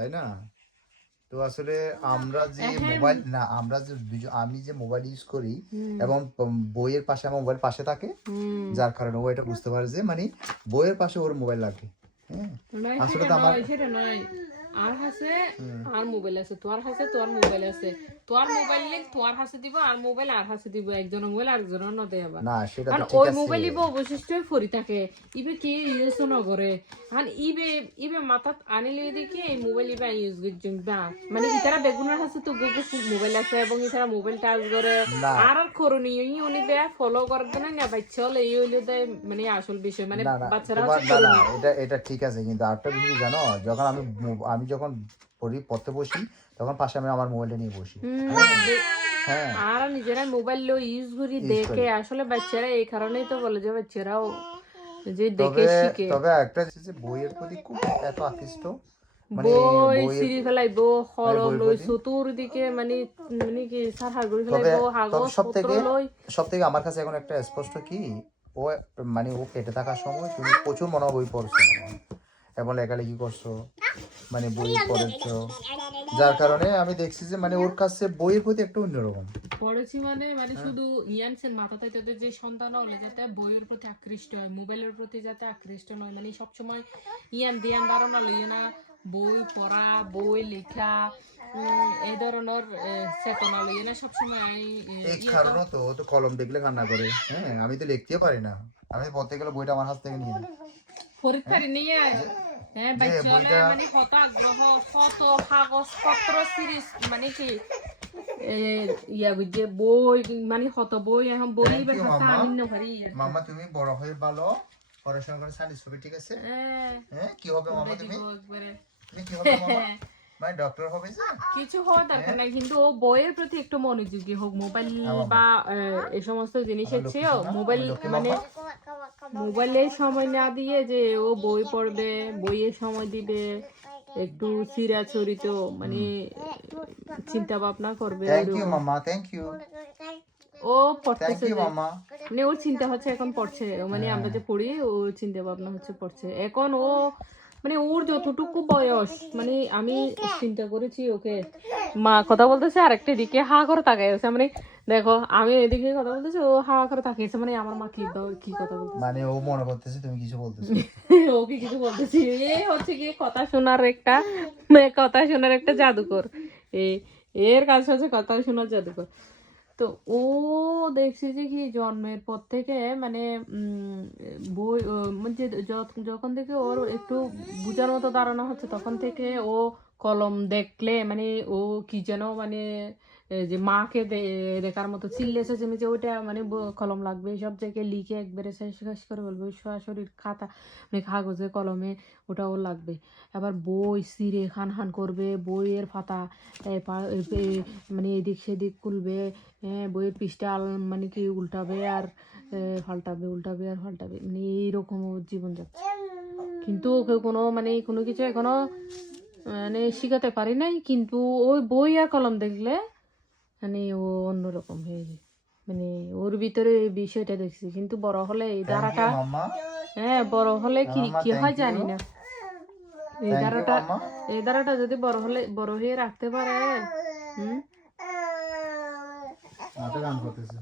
তাই না? তো আসলে আমরা যে মোবাইল না আমরা যে আমি যে মোবাইল ইউজ করি এবং বইয়ের পাশে আমার মোবাইল পাশে থাকে, যার কারণে ও এটা বুঝতে পারে যে মানে বইয়ের পাশে ওর মোবাইল লাগে। হ্যাঁ, আসলে তো আমার সেটা নয়, আর হাসে আর মোবাইল আছে, তোর হাসে তোর মোবাইল আছে, তোর মোবাইল লিখ তোর হাসে দিব, আর মোবাইল আর হাসে দিব, একজনের মোবাইল আরেকজনের ন দেয় আবার। না সেটা আর তো ঠিক ওই আছে। মোবাইল ইবে অবশিষ্ট ফরি থাকে, ইবে কি ইউজ নগরে, আর ইবে ইবে মাথাত আনিলে দেখি এই মোবাইল ইবে ইউজ করছেন না, মানে ইতারা বেগুনের হাসে তো গুগল মোবাইল আছে এবং ইতারা মোবাইল টাচ করে না আর করণীয় ই উনি বে ফলো করে দেন না বাচ্চা হলে এই হইলে মানে আসল বিষয়, মানে না না বাচ্চারা তোমার হচ্ছে না না করণীয়। এটা এটা ঠিক আছে, কিন্তু আরেকটা বিষয় জানো, যখন আমি যখন পড়তে বসি তখন পাশে আমি আমার মোবাইলটা নিয়ে বসি। হ্যাঁ আর নিজেরা মোবাইল ইউজ করি ইউজ দেখে, করি। আসলে বাচ্চারা এই কারণেই তো বলে যে বাচ্চারাও যে দেখে তবে শিখে, তবে একটা জিনিস যে বইয়ের প্রতি খুব এত আকৃষ্ট, মানে বই বইয়ের সিঁড়ি ফেলাইব, মানে কলম বইয়ের লই প্রতি। চতুর্দিকে মানে মানে কি সার করে তবে ফেলাইব, তবে কাগজ সব পত্র থেকে লই। সব থেকে আমার কাছে এখন একটা স্পষ্ট কি, ও মানে ও পেটে থাকার সময় তুমি প্রচুর মনে হয় বই পড়ছো মনে হয়, এবং লেখালেখি করছো, মানে বই পড়েছো, যার কারণে আমি দেখছি যে মানে ওর কাছে বইয়ের প্রতি একটা অন্যরকম। পড়েছি মানে মানে শুধু ইয়ানসের মাথাতে তাদের যে সন্তান হলে যাতে বইয়ের প্রতি আকৃষ্ট হয়, মোবাইলের প্রতি যাতে আকৃষ্ট নয়, মানে সবসময় ইয়ান ধ্যান ধারণা লইয়ে না, বই পড়া বই লেখা এই ধরনের চেতনা লইয়ে না সবসময় এই ইয়েটা। কারণে তো ও তো কলম দেখলে কান্না করে। হ্যাঁ, আমি তো লিখতেও পারি না, আমি বলতে গেলে বইটা আমার হাত থেকে নিয়ে নেয়। পরীক্ষার নিয়ে হ্যাঁ যে বাচ্চারা বইটা মানে কত আগ্রহ, কত কাগজ পত্র সিরিজ, মানে কি ইয়া বুঝছে বই, মানে কত বই, এখন বই থ্যাংক ইউ ব্যাপারটা মাম্মা। আমি না পারি মাম্মা তুমি বড় হয়ে ভালো পড়াশোনা করে সায়েন্স হবে, ঠিক আছে? হ্যাঁ কি হবে মাম্মা তুমি? একবারে। তুমি কি হবে মাম্মা? মানে ডক্টর হবে যে? কিছু হওয়ার দরকার নাই, কিন্তু ও বইয়ের প্রতি একটু মনোযোগী হোক, মোবাইল হ্যাঁ মাম্মা, বা এই সমস্ত জিনিসের আমার লক্ষ্মী চেয়েও সোনা, মোবাইল আমার লক্ষ্মী মানে মাম্মা। মোবাইলে সময় না দিয়ে যে ও বই পড়বে, বইয়ে সময় দিবে, একটু চিরাচরিত মানে চিন্তা ভাবনা করবে থ্যাংক ইউ ওইরকম। মাম্মা, থ্যাংক ইউ। ও থ্যাংক পড়তেছে ইউ যে, মাম্মা। মানে ওর চিন্তা হচ্ছে এখন পড়ছে, মানে আমরা যে পড়ি ও চিন্তা ভাবনা হচ্ছে পড়ছে এখন ও, মানে ওর যতটুকু বয়স, মানে আমি চিন্তা করেছি ওকে, মা কথা বলতেছে আর একটা দিকে হা করে তাকিয়ে আছে, মানে দেখো আমি এদিকে কথা বলতেছি ও হা করে তাকিয়েছে, মানে আমার মা কি কি কথা বলতেছে। মানে ও মনে করতেছে তুমি কিছু বলতেছো। ওকে কিছু বলতেছি, এ হচ্ছে কি কথা শোনার একটা কথা শোনার একটা জাদুকর, এ এর কাজ হচ্ছে কথা শোনার জাদুকর। তো ও দেখছি যে কি জন্মের পর থেকে মানে বই মানে যখন থেকে ওর একটু বুঝার মতো ধারণা হচ্ছে তখন থেকে ও কলম দেখলে মানে ও কি যেন মানে যে মাকে দেখার মতো চিল্লেছে যে ওইটা মানে কলম লাগবে, সব জায়গায় লিখে একবারে শেষ শেষ করে বলবে, সরাসরি খাতা মানে কাগজে কলমে ওটাও লাগবে। আবার বই ছিঁড়ে খান খান করবে, বইয়ের পাতা মানে এদিক সেদিক খুলবে, হ্যাঁ বইয়ের পৃষ্ঠা মানে কি উল্টাবে আর পাল্টাবে, উল্টাবে আর পাল্টাবে, মানে এইরকম ওর জীবন যাচ্ছে। কিন্তু ওকে কোনো মানে কোনো কিছু এখনো মানে শিখাতে পারি নাই, কিন্তু ওই বই আর কলম দেখলে মানে ও অন্যরকম হয়ে যায়, মানে ওর ভিতরে এই বিষয়টা দেখছি। কিন্তু বড় হলে এই থ্যাংক ইউ ধারাটা, মাম্মা। হ্যাঁ বড় হলে কি মাম্মা কি থ্যাংক হয় ইউ। জানি না, এই থ্যাংক ইউ ধারাটা মাম্মা। এই ধারাটা যদি বড় হয়ে রাখতে পারে। হুম গান করতেছে।